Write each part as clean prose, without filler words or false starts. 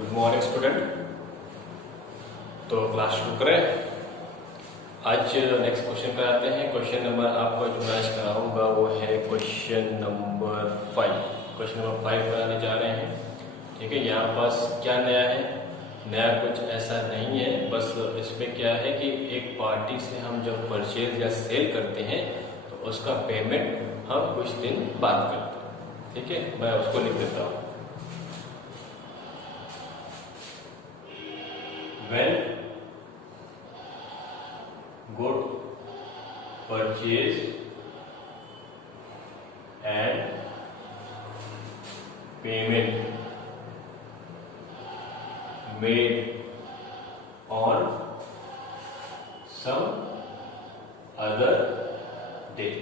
Good morning student. तो class शुरू करें। आज नेक्स्ट क्वेश्चन कराते हैं। क्वेश्चन नंबर आपको जो मैच कराऊंगा वो है क्वेश्चन नंबर 5। क्वेश्चन नंबर 5 कराने जा रहे हैं। ठीक है, यहाँ पास क्या नया है? नया कुछ ऐसा नहीं है, बस इसमें क्या है कि एक पार्टी से हम जब परचेज या सेल करते हैं तो उसका पेमेंट हम कुछ दिन बाद करते हैं। ठीक है, मैं उसको लिख देता हूँ। When good purchase and payment made on some other day.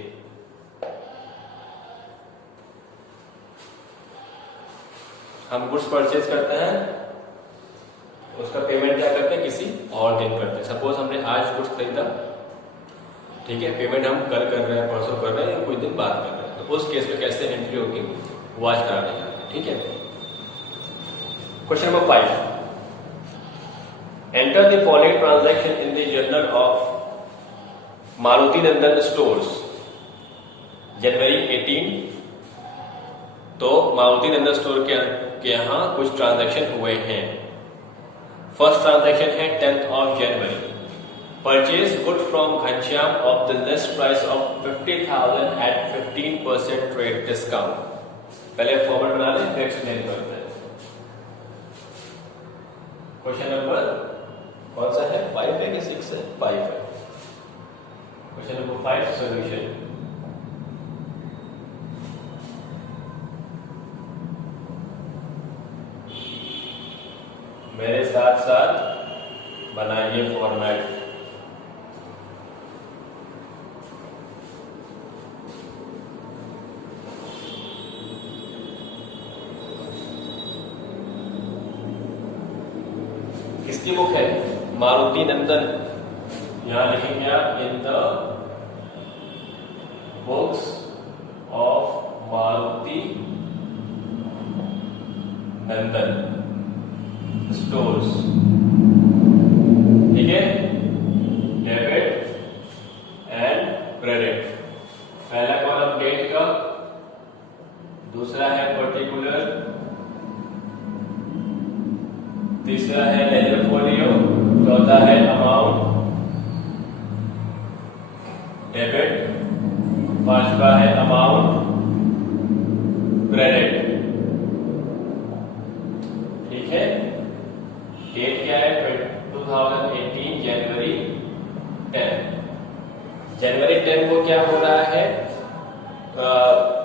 हम गुड्स परचेज करते हैं, उसका पेमेंट क्या करते हैं? किसी और दिन करते हैं। सपोज हमने आज गुड्स खरीदा, ठीक है, पेमेंट हम कल कर रहे हैं, परसों कर रहे हैं या कुछ दिन बाद कर रहे हैं, तो उस केस में कैसे एंट्री होगी वो आज करा देंगे। ठीक है, question number 5। Enter the following transaction in the journal of Maruti Nandan stores January 18। तो मारुति नंदन स्टोर के यहाँ कुछ ट्रांजैक्शन हुए हैं। फर्स्ट ट्रांजैक्शन है 10th of January। Purchase good from Ghanshyam of the list price of 50,000 at 15% trade discount. पहले फॉर्मूला बना लें, फिर एक्सप्लेन करते हैं। क्वेश्चन नंबर कौन सा है? 5 है कि 6 है? 5 है। Question number 5 solution. मेरे साथ साथ बनाइए फॉर्मेट। किसकी बुक है? मारुति नंदन। यहां लिखेंगे आप in the books of Maruti Nandan stores. ठीक है, डेबिट एंड क्रेडिट। पहला कॉलम डेट का, दूसरा है पर्टिकुलर, तीसरा है लेजर फोलियो, चौथा है अमाउंट डेबिट, पांचवा है अमाउंट क्रेडिट। ठीक है, डेट क्या है? 2018 जनवरी 10। जनवरी 10 को क्या हो रहा है?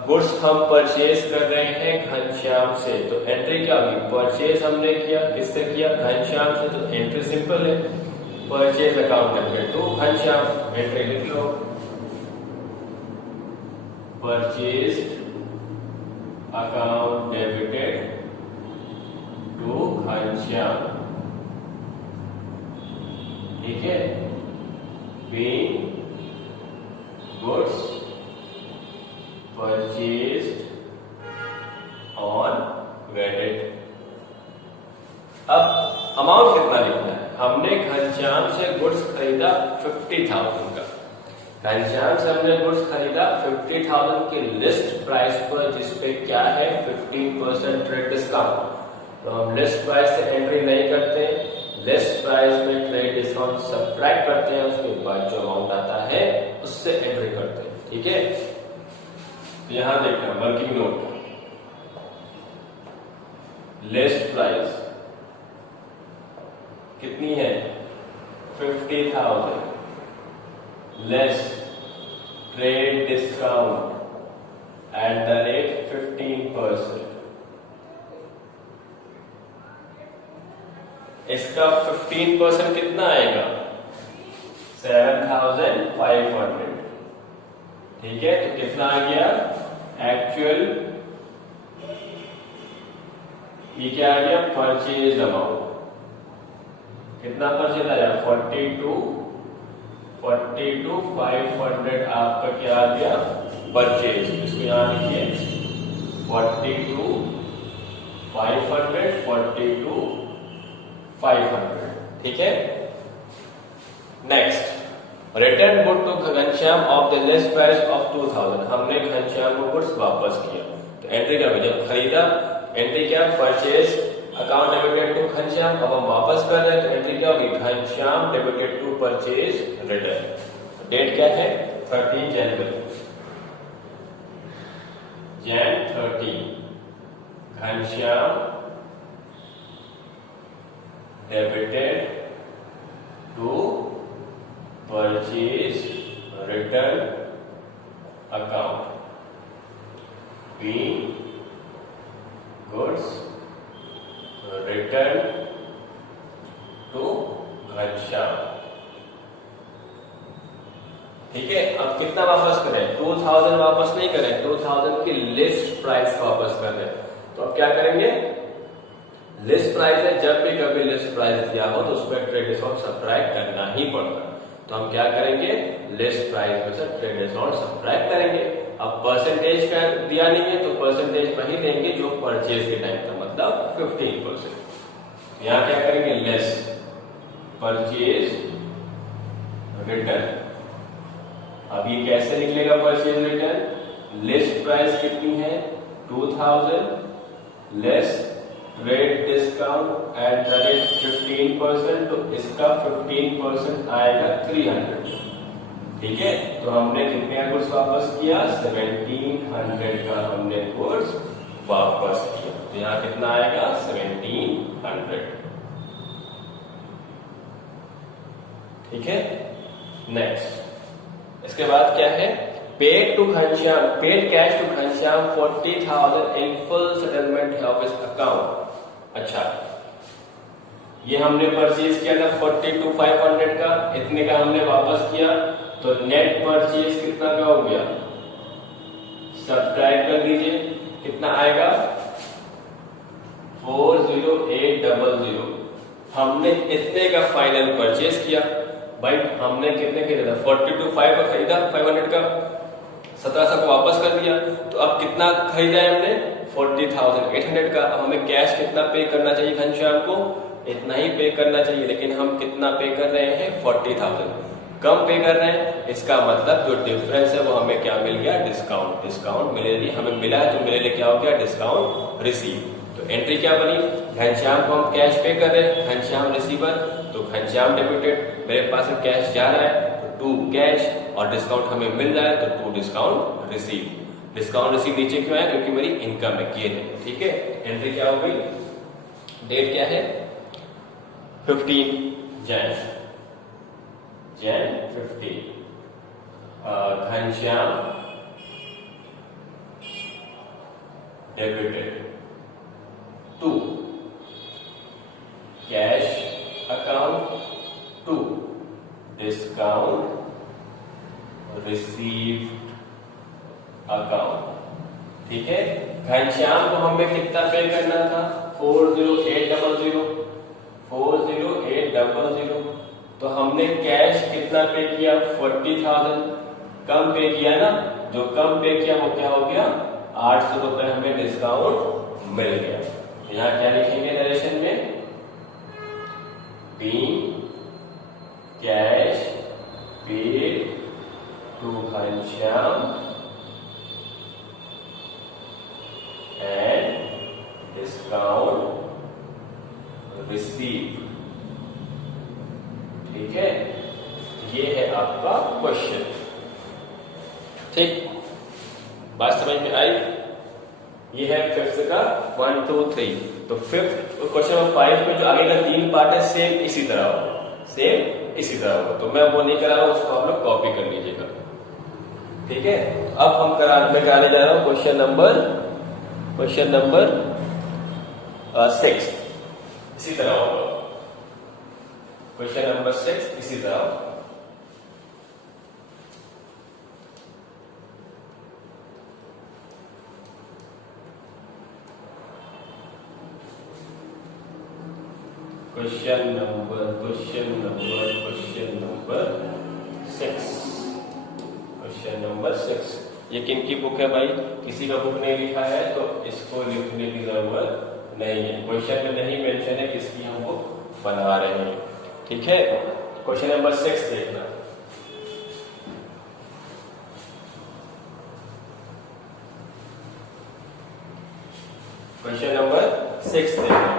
गुड्स हम परचेज कर रहे हैं घनश्याम से, तो एंट्री क्या होगी? परचेज हमने किया, किससे किया? घनश्याम से, तो एंट्री सिंपल है, purchase account debit to Ghanshyam. Entry लिख लो, purchase account debited to Ghanshyam. ठीक है, paying goods purchased on credit. अब अमाउंट कितना लिखना है? हमने घनश्याम से गुड्स खरीदा 50,000 का। घनश्याम से हमने गुड्स खरीदा 50,000 की लिस्ट प्राइस पर, जिसपे क्या है? 15% ट्रेड डिस्काउंट। तो हम लिस्ट प्राइस से एंट्री नहीं करते, लिस्ट प्राइस में ट्रेड डिस्काउंट सब्ट्रैक्ट करते हैं, उसके बाद जो अमाउंट आता है उससे एंट्री करते हैं। ठीक है, तो यहां देखना वर्किंग नोट, लिस्ट प्राइस कितनी है? 50,000 less trade discount at the rate 15%। इसका 15% कितना आएगा? 7,500। ठीक है, तो कितना आ गया? एक्चुअल ये क्या आ गया? परचेज अमाउंट कितना परचेज आया? 42,500 आपका क्या आ गया? परचेज। इसको यहां लिखिए 42,500 42 500। ठीक है। Next, return good to Ghanshyam of the less price of 2000। हमने घनश्याम को गुड्स वापस किया, तो एंट्री क्या हुई? जब खरीदा, एंट्री क्या? Purchase account debited to Ghanshyam. अब हम वापस कर रहे हैं, तो एंट्री क्या होगी? Ghanshyam debited to purchase return. Date क्या है? 30 जनवरी। Jan 30, Ghanshyam debited to purchase return account being goods return to Ghanshyam. ठीक है। अब कितना वापस करें? 2000 वापस नहीं करें, 2000 की लिस्ट प्राइस वापस कर रहे हैं। तो अब क्या करेंगे? लिस्ट प्राइस है, जब भी कभी लिस्ट प्राइस दिया हो तो उसमें ट्रेड डिस्काउंट सब्ट्रैक्ट करना ही पड़ता। तो हम क्या करेंगे? लिस्ट प्राइस में से ट्रेड डिस्काउंट सब्ट्रैक्ट करेंगे। अब परसेंटेज का दिया नहीं है, तो परसेंटेज वही देंगे जो परचेज के टाइम था, मतलब 15%। यहां क्या करेंगे? Less purchase return. अब ये कैसे निकलेगा परचेज रिटर्न? लिस्ट प्राइस कितनी है? 2000 less trade discount and trade 15%, तो इसका 15% आएगा 300। ठीक है। तो हमने कितने का गुड्स वापस किया? 1700 का हमने गुड्स वापस किया। तो यहां कितना आएगा? 1700। ठीक है। नेक्स्ट, इसके बाद क्या है? Paid to Ghanshyam, paid cash to Ghanshyam 40,000 in full settlement of his account. अच्छा, ये हमने परचेज किया था 42,500 का, इतने का हमने वापस किया, तो नेट परचेज कितना का हो गया? सब्ट्रैक्ट कर दीजिए, कितना आएगा? 40800। हमने इतने का फाइनल परचेज किया। भाई हमने कितने खरीदा? 42,500 का खरीदा, 500 का, 1700 को वापस कर दिया। तो अब कितना खरीदा है हमने? 40,800 का। अब हमें कैश कितना पे करना चाहिए घनश्याम को? इतना ही पे करना चाहिए, लेकिन हम कितना पे कर रहे हैं? 40,000 कम पे कर रहे हैं। इसका मतलब जो डिफरेंस है वो हमें क्या मिल गया? डिस्काउंट। डिस्काउंट मेरे लिए हमें मिला है, तो मेरे लिए क्या हो गया? Discount receive. तो एंट्री क्या बनी? घनश्याम को हम कैश पे कर रहे हैं, घनश्याम रिसीवर, तो घनश्याम डेबिटेड, मेरे पास कैश जा रहा है, तो टू कैश, और डिस्काउंट हमें मिल रहा है, तो to discount receive. Discount receive नीचे क्यों है? क्योंकि मेरी इनकम है, गेन है। ठीक है। एंट्री क्या हो गई? डेट क्या है? 15 Jan 15। Ghanshyam debited to cash account to discount received account. ठीक है। घनश्याम को हमें कितना पे करना था? 40800। तो हमने कैश कितना पे किया? 40,000 कम पे किया ना, जो कम पे किया वो क्या हो गया? 800 रुपए हमें डिस्काउंट मिल गया। यहां क्या लिखेंगे नरेशन में? Being cash paid to Ghanshyam and discount receive. ठीक है। ये है आपका क्वेश्चन। ठीक, बात समझ में आई? ये है फिफ्थ का 1 2 3। तो फिफ्थ क्वेश्चन नंबर 5 में जो आगे का 3 पार्ट है सेम इसी तरह होगा, सेम इसी तरह होगा। तो मैं वो नहीं करा रहा हूं, उसको आप लोग कॉपी कर लीजिएगा। ठीक है। अब हम मैं कराने जा रहा हूं क्वेश्चन नंबर 6। इसी तरह होगा क्वेश्चन नंबर 6, इसी तरह होगा। Question number 6। ये किनकी बुक है भाई? किसी का बुक नहीं लिखा है तो इसको लिखने की जरूरत नहीं है। क्वेश्चन में नहीं मेंशन है किसकी हम बुक बना रहे हैं। ठीक है, क्वेश्चन नंबर 6 देखना। क्वेश्चन नंबर 6 देखना।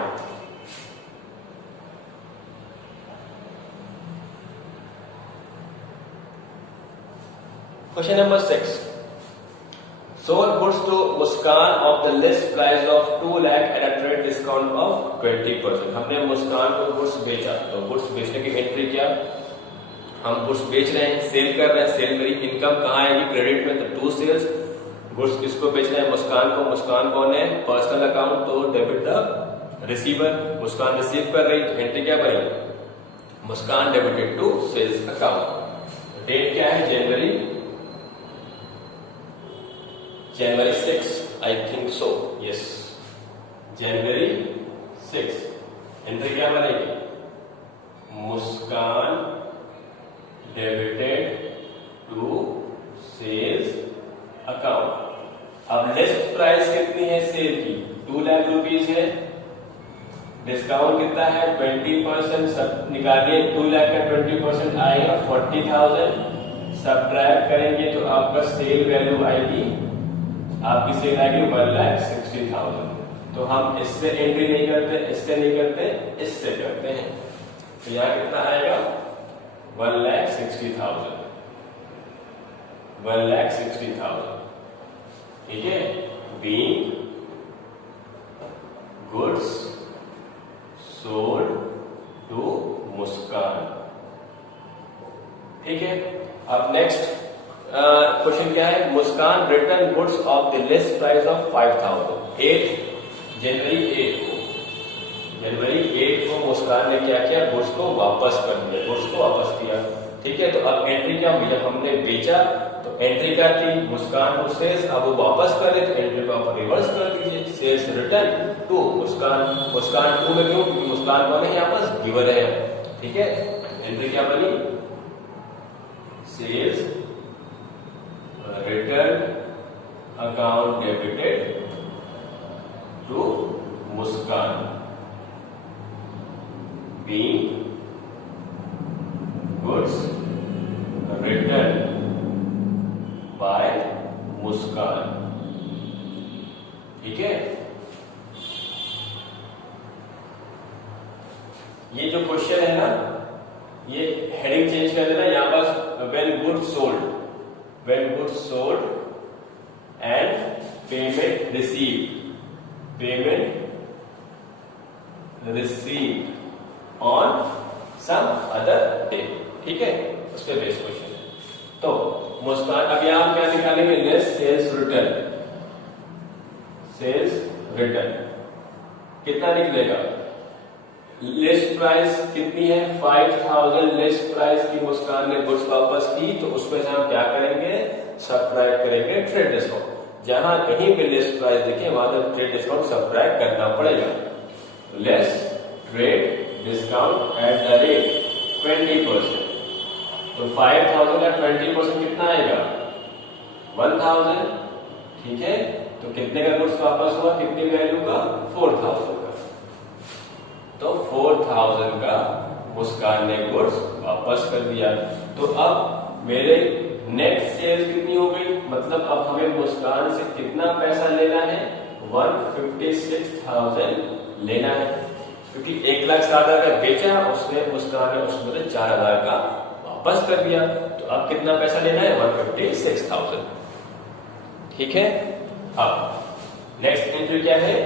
Question number 6, sold goods to Muskan of the list price of 2 lakh at a trade discount of 20%। हमने मुस्कान को गुड्स बेचा, तो गुड्स बेचने की एंट्री क्या, हम गुड्स बेच रहे हैं, सेल कर रहे हैं, सेल मेरी इनकम कहाँ आएगी, क्रेडिट में, तो टू सेल्स। गुड्स किसको बेच रहे हैं, मुस्कान को। मुस्कान कौन है, पर्सनल अकाउंट, तो debit the receiver. Muskan receive कर रही, तो एंट्री क्या बनेगी, Muskan debited to sales account. Date क्या है, January 6, I think so, yes, January 6। Entry क्या बनेगी, Muskan debited to sales account. अब लिस्ट प्राइस कितनी है सेल की, 2 लाख रुपीज है, डिस्काउंट कितना है 20%, सब निकालिए, 2 लाख का 20% आएगा 40,000, सब्ट्रैक्ट करेंगे तो आपका सेल वैल्यू आएगी, आपकी सेल आएगी 1,60,000। तो हम इससे एंट्री नहीं करते, इससे नहीं करते, इससे करते हैं, तो यहाँ कितना आएगा 1,60,000, 1,60,000। ठीक है, being goods sold to Muskan. ठीक है, अब नेक्स्ट क्वेश्चन क्या है, Muskan return goods of the list price of 5,000। जनवरी 8 को मुस्कान ने क्या किया, गुड्स को वापस कर दिया, गुड्स को वापस किया। ठीक है, तो अब एंट्री क्या होगी, जब हमने बेचा तो एंट्री क्या थी, मुस्कान को सेल्स, अब वो वापस कर दे तो एंट्री को आप रिवर्स कर दीजिए, sales return to Muskan. Muskan to में क्यों, क्योंकि मुस्कान कौन है यहाँ पर, गिवर है। ठीक है, एंट्री क्या बनी, sales return account debited to Muskan, being goods return by Muskan. ठीक है, ये जो क्वेश्चन है ना, ये हेडिंग चेंज कर देना, यहां पर when goods sold, when goods sold and payment received on some other day। ठीक है, उस पे बेस क्वेश्चन है। तो मुस्कान, अब यहां क्या निकालेंगे, लेस सेल्स रिटर्न कितना निकलेगा, लिस्ट प्राइस कितनी है 5,000, लिस्ट प्राइस की मुस्कान ने गुड्स वापस की, तो उसमें से हम क्या करेंगे, सब्ट्रैक्ट करेंगे ट्रेड डिस्काउंट। जहां कहीं भी लिस्ट प्राइस देखें वहां तो ट्रेड डिस्काउंट सब्ट्रैक्ट करना पड़ेगा। Less trade discount at the rate 20%, तो 5,000 का 20% कितना आएगा 1,000। ठीक है, तो कितने का गुड्स वापस हुआ, कितनी वैल्यू का 4,000 का, तो 4,000 का मुस्कान ने गुड्स वापस कर दिया। तो अब मेरे नेट सेल्स कितनी हो गई, मतलब अब हमें मुस्कान से कितना पैसा लेना है, 156,000 लेना है, क्योंकि 1,60,000 का बेचा उसने, मुस्कान ने उसमें से 4,000 का वापस कर दिया। तो अब कितना पैसा लेना है 156,000। ठीक है, अब नेक्स्ट एंट्री क्या है,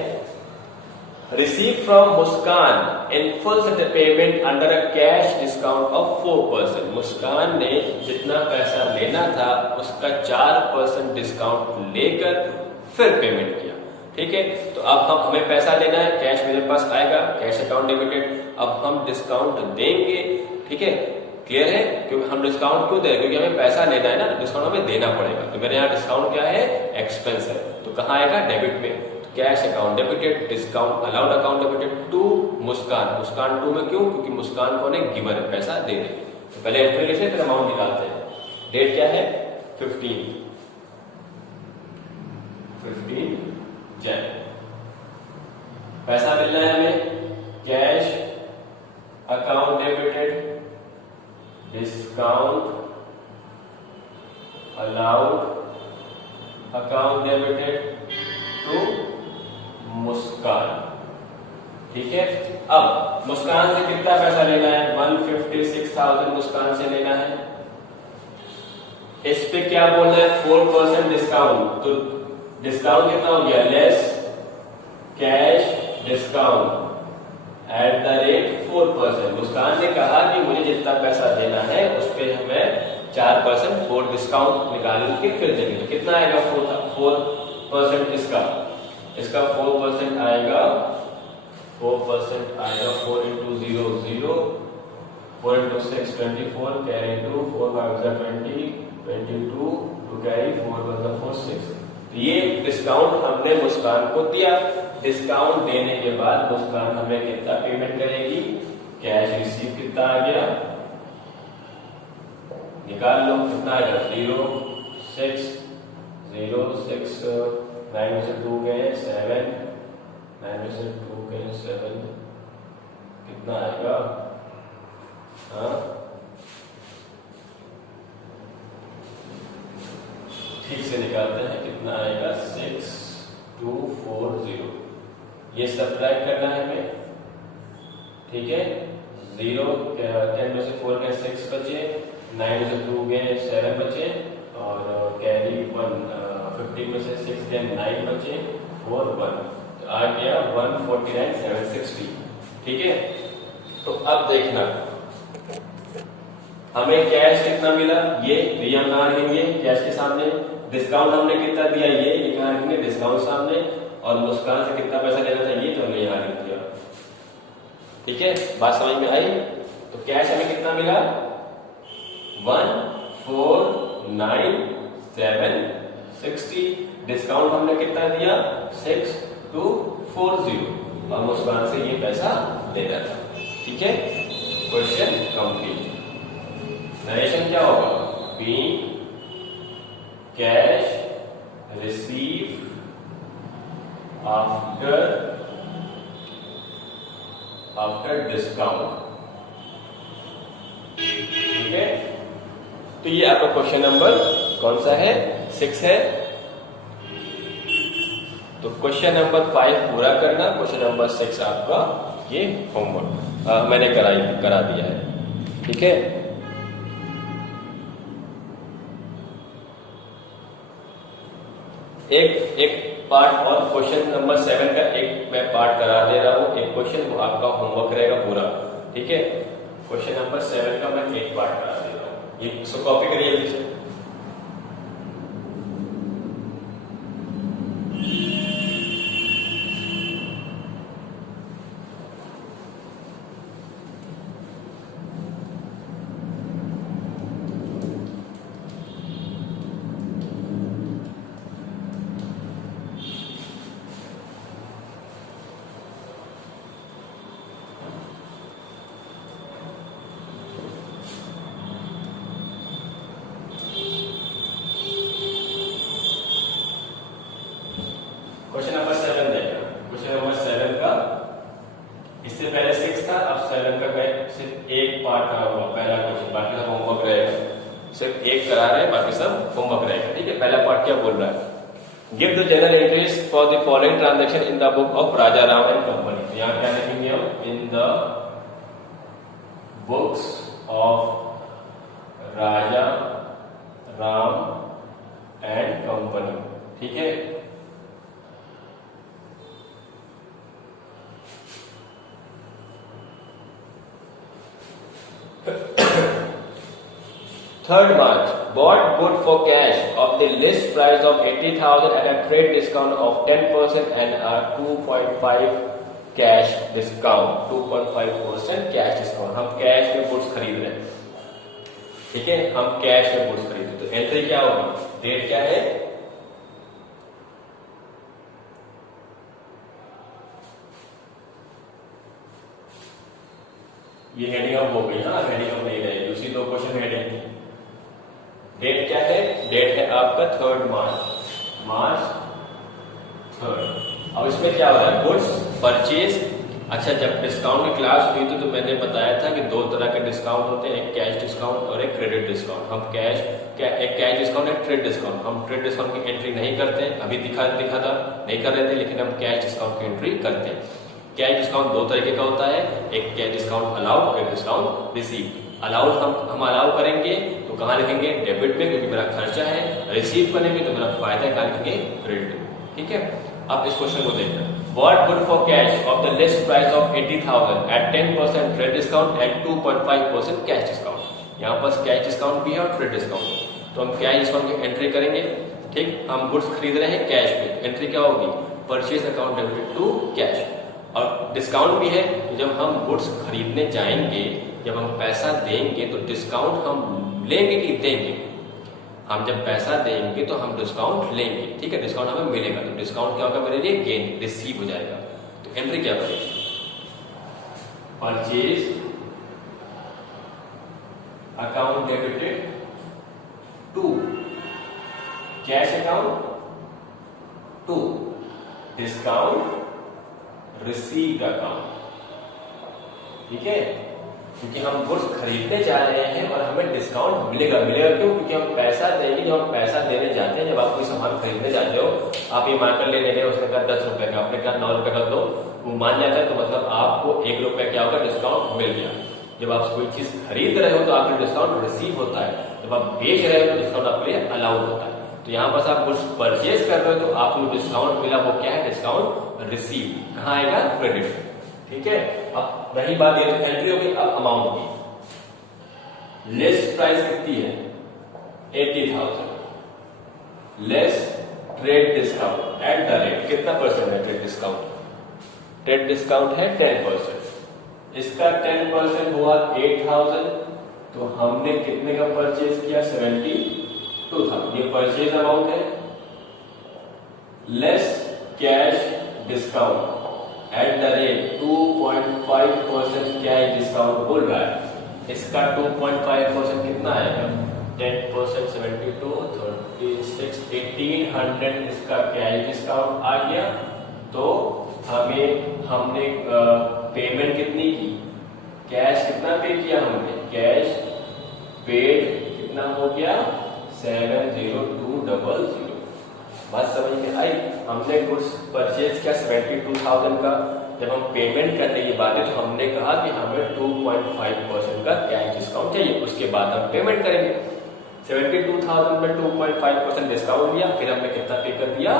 receive from Muskan in full such a payment under a cash discount of 4%। मुस्कान ने जितना पैसा लेना था उसका 4% डिस्काउंट लेकर फिर पेमेंट किया। ठीक है, तो अब हमें पैसा लेना है, कैश मेरे पास आएगा, कैश अकाउंट डेबिटेड, अब हम डिस्काउंट देंगे। ठीक है, क्लियर है, क्योंकि हम डिस्काउंट क्यों दे रहे हैं, क्योंकि हमें पैसा लेना है ना, डिस्काउंट हमें देना पड़ेगा। तो मेरे यहाँ डिस्काउंट क्या है, एक्सपेंस है, तो कहाँ आएगा, डेबिट में, cash account debited, discount allowed account debited to Muskan. Muskan to में क्यों, क्योंकि मुस्कान कौन है, गिवर है, पैसा दे रहे। तो पहले एंट्री लिखते फिर अमाउंट निकालते हैं। डेट क्या है 15 जन। पैसा मिलना है हमें, cash account debited, discount allowed, account debited to Muskan. ठीक है, अब मुस्कान से कितना पैसा लेना है? 156,000 मुस्कान से लेना है। इस पे क्या बोल रहा है? 4% डिस्काउंट। तो डिस्काउंट कितना हो गया? Less cash discount at the rate 4%। मुस्कान ने कहा कि मुझे जितना पैसा देना है उस पे हमें 4% 4 डिस्काउंट निकाल के फिर देंगे। तो कितना आएगा? 4% इसका 4% आएगा। 4% आएगा 4 into 0 0, 4 into 6 24, carry 2, 4 5 20, 22 to carry 4 4 6। ये डिस्काउंट हमने मुस्कान को दिया। डिस्काउंट देने के बाद मुस्कान हमें कितना पेमेंट करेगी? कैश रिसीव कितना आ गया? निकाल लो, कितना आएगा? 0 6 0 6, 9 में से 2 गए 7, 9 में से 2 गए 7, कितना आएगा? हाँ, ठीक से निकालते हैं, कितना आएगा? 6240। ये सब्ट्रैक्ट करना है हमें। ठीक है, 0 10 में से 4 गए 6 बचे, 9 में से 2 गए 7 बचे, और कैरी 1 15 में से 6 गए 9 बचे, 4 1, तो आ गया 149,760। ठीक है, तो अब देखना हमें कैश कितना मिला? ये हम कहाँ लिखेंगे? कैश के सामने। डिस्काउंट हमने कितना दिया? ये कहाँ लिखेंगे? डिस्काउंट सामने। और मुस्कान से कितना पैसा लेना था? ये तो हमने यहाँ लिख दिया। ठीक है, बात समझ में आई? तो कैश हमें कितना मिला? 149,760। डिस्काउंट हमने कितना दिया? 6240, और मुस्कान से ये पैसा लेना था। ठीक है, क्वेश्चन कंप्लीट। नरेशन क्या होगा? Being cash receive after discount. ठीक है, तो ये आपका क्वेश्चन नंबर कौन सा है? 6 है। तो क्वेश्चन नंबर 5 पूरा करना, क्वेश्चन नंबर 6 आपका ये होमवर्क मैंने करा दिया है। ठीक है, एक पार्ट और क्वेश्चन नंबर 7 का एक मैं पार्ट करा दे रहा हूं। एक क्वेश्चन वो आपका होमवर्क रहेगा पूरा। ठीक है, क्वेश्चन नंबर 7 का मैं एक पार्ट करा दे रहा हूं। ये इसको कॉपी करिए पीछे। क्वेश्चन नंबर 7 देखना। क्वेश्चन नंबर 7 का इससे पहले 6 था, अब 7 का सिर्फ एक पार्ट करा हुआ, पहला क्वेश्चन, बाकी सब होमवर्क रहेगा। सिर्फ एक करा रहे हैं, बाकी सब होमवर्क रहेगा। ठीक है, पहला पार्ट क्या बोल रहा है? Give the general entries for the following transaction in the book of Raja Ram and company. यहाँ क्या लिखेंगे हम? In the books of Raja Ram and company. ठीक है, Third March, bought good for cash of the list price of 80,000 at a trade discount of 10% and a 2.5 cash discount. 2.5% cash discount. हम cash में goods खरीद रहे हैं। ठीक है, हम कैश में गुड्स खरीद रहे हैं। तो एंट्री क्या होगी? डेट क्या है? ये हेडिंग अप हो गई। हाँ, हेडिंग अप नहीं रहेगी, उसी दो क्वेश्चन हेडिंग। डेट क्या है? डेट है आपका 3 मार्च 3। अब इसमें क्या हो रहा है? गुड्स परचेज अच्छा, जब डिस्काउंट की क्लास हुई थी तो मैंने बताया था कि दो तरह के डिस्काउंट होते हैं, एक कैश डिस्काउंट और एक क्रेडिट डिस्काउंट। हम एक कैश डिस्काउंट, एक ट्रेड डिस्काउंट। हम ट्रेड डिस्काउंट की एंट्री नहीं करते हैं, अभी दिखा था नहीं कर रहे थे, लेकिन हम कैश डिस्काउंट की एंट्री करते हैं। कैश डिस्काउंट दो तरीके का होता है, एक कैश डिस्काउंट अलाउड, एक डिस्काउंट रिसीव। अलाउड हम अलाउ करेंगे तो कहाँ लिखेंगे? डेबिट में, क्योंकि मेरा खर्चा है। रिसीव करेंगे तो मेरा फायदा है, कहाँ लिखेंगे? क्रेडिट में। ठीक है, अब इस क्वेश्चन को देखना। What good for cash of the list price of 80,000 at 10% trade discount and 2.5% cash discount। यहाँ पर कैश डिस्काउंट भी है और ट्रेड डिस्काउंट। तो हम कैश डिस्काउंट की एंट्री करेंगे। ठीक, हम गुड्स खरीद रहे हैं कैश पे, एंट्री क्या होगी? Purchase account debited to cash. और डिस्काउंट भी है, तो जब हम गुड्स खरीदने जाएंगे, जब हम पैसा देंगे तो डिस्काउंट हम लेंगे कि देंगे? हम जब पैसा देंगे तो हम डिस्काउंट लेंगे। ठीक है, डिस्काउंट हमें मिलेगा, तो डिस्काउंट क्या होगा मेरे लिए? गेन, रिसीव हो जाएगा। तो एंट्री क्या बनेगी? Purchase account debited to cash account to discount received account. ठीक है, क्योंकि हम गुड्स खरीदने जा रहे हैं और हमें डिस्काउंट मिलेगा। क्यों? क्योंकि हम पैसा देंगे। जब हम पैसा देने जाते हैं, जब आप कोई सामान खरीदने जाते हो, आप ये मार्कर लेने गए, उसने कहा 10 रुपए का, आपने कहा 9 रुपए का दो, वो मान जाता है, तो मतलब आपको 1 रुपए क्या होगा? डिस्काउंट मिल गया। जब आप कोई चीज खरीद रहे हो तो आपके डिस्काउंट रिसीव होता है, जब आप बेच रहे हो तो डिस्काउंट आपके लिए अलाउड होता है। तो यहाँ पर आप गुड्स परचेज कर रहे हो तो आपको डिस्काउंट मिला, वो क्या है? Discount receive. कहाँ आएगा? क्रेडिट। ठीक है, अब रही बात ये एंट्री होगी। अब अमाउंट की, लिस्ट प्राइस कितनी है? 80,000 less trade discount at the rate, कितना परसेंट है ट्रेड डिस्काउंट? ट्रेड डिस्काउंट है 10%। इसका 10% हुआ 8,000, तो हमने कितने का परचेज किया? 72,000। ये परचेज अमाउंट है, less cash discount at the rate 2.5% क्या है? डिस्काउंट बोल रहा है। इसका 2.5% कितना आएगा? 10% 72, 36, 1800 इसका कैश डिस्काउंट आ गया। तो हमने पेमेंट कितनी की? कैश कितना पे किया हमने? कैश पेड कितना हो गया? 70200। बात समझ में आई? हमने गुड्स परचेज किया 72,000 का। जब हम पेमेंट करने की बात है तो हमने कहा कि हमें 2.5% का कैश डिस्काउंट चाहिए, उसके बाद हम पेमेंट करेंगे। 72,000 में 2.5% डिस्काउंट लिया, फिर हमने कितना पे कर दिया?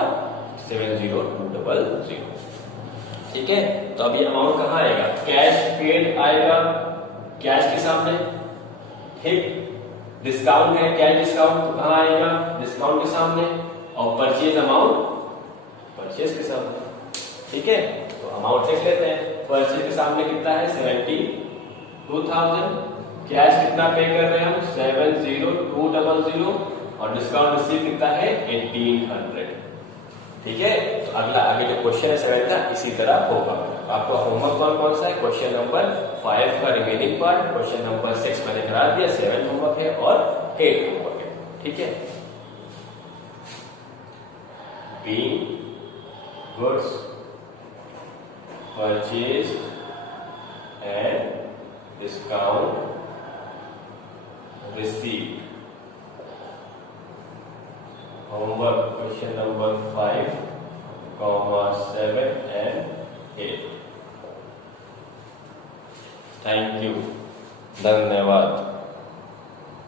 70200। ठीक है, तो अब ये अमाउंट कहाँ आएगा? कैश पेड आएगा, कैश के सामने। ठीक, डिस्काउंट है कैश डिस्काउंट, तो कहाँ आएगा? डिस्काउंट के सामने। और परचेज अमाउंट परचेज के सामने। ठीक है, तो अमाउंट देख लेते हैं। परचेज के सामने कितना है? 72,000। कैश कितना पे कर रहे हैं हम? 70200। और डिस्काउंट रिसीव कितना है? 1800। ठीक है, तो अगला आगे जो क्वेश्चन है 7 का इसी तरह होगा। आपको होमवर्क कौन सा है? क्वेश्चन नंबर 5 का रिमेनिंग पार्ट। क्वेश्चन नंबर 6 मैंने करा दिया, 7 होमवर्क है और 8 होमवर्क है। ठीक है, being goods purchased and discount received। homework question number 5, 7 and 8। Thank you, धन्यवाद।